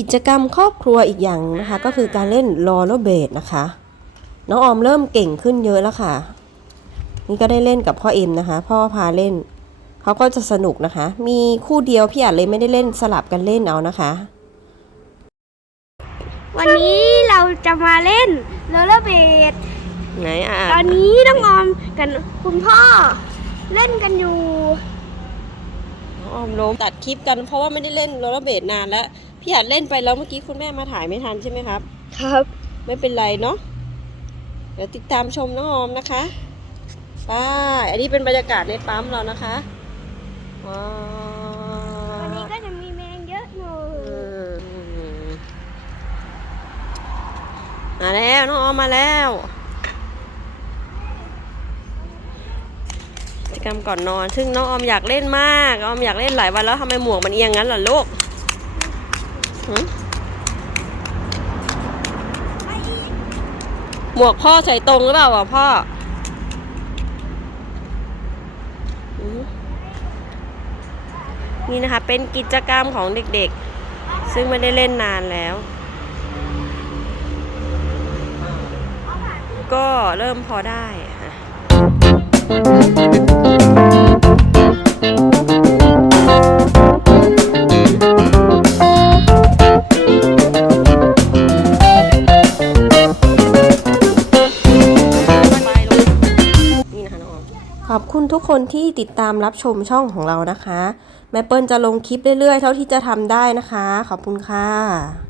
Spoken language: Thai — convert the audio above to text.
กิจกรรมครอบครัวอีกอย่างนะคะ ก็คือการเล่นลอโรเบดนะคะ น้องออมเริ่มเก่งขึ้นเยอะแล้วค่ะ นี่ก็ได้เล่นกับพ่อเอ็มนะคะ พ่อพาเล่นเขาก็จะสนุกนะคะ มีคู่เดียวพี่อาจเลยไม่ได้เล่นสลับกันเล่นเอานะคะ วันนี้เราจะมาเล่นโรลเลอร์เบดไหนอะตอนนี้น้องออมกับคุณพ่อเล่นกันอยู่น้องออมล้มตัดคลิปกันเพราะว่าไม่ได้เล่นโรลเลอร์เบดนานแล้ว พี่อาจเล่นไปแล้วเมื่อกี้คุณแม่มาถ่ายไม่ทันใช่ไหมครับ ครับ ไม่เป็นไรเนาะเดี๋ยวติดตามชมน้องออมนะคะไปอันนี้เป็นบรรยากาศในปั๊มเรานะคะว้าวันนี้วก็จะมีแมงเยอะหน่อยอืมมาแล้วน้องออมมาแล้วกิจกรรมก่อนนอน ซึ่งน้องออมอยากเล่นมากออมอยากเล่นหลายวันแล้วทำไมหมวกมันเอียงงั้นล่ะลูก หึหมวกพ่อใส่ตรงหรือเปล่าวะพ่อหึนี่นะคะ เป็นกิจกรรมของเด็กๆ ซึ่งไม่ได้เล่นนานแล้ว ก็เริ่มพอได้ค่ะ ขอบคุณทุกคนที่ติดตามรับชมช่องของเรานะคะ แม่เปิ้ลจะลงคลิปเรื่อยๆ เท่าที่จะทำได้นะคะ ขอบคุณค่ะ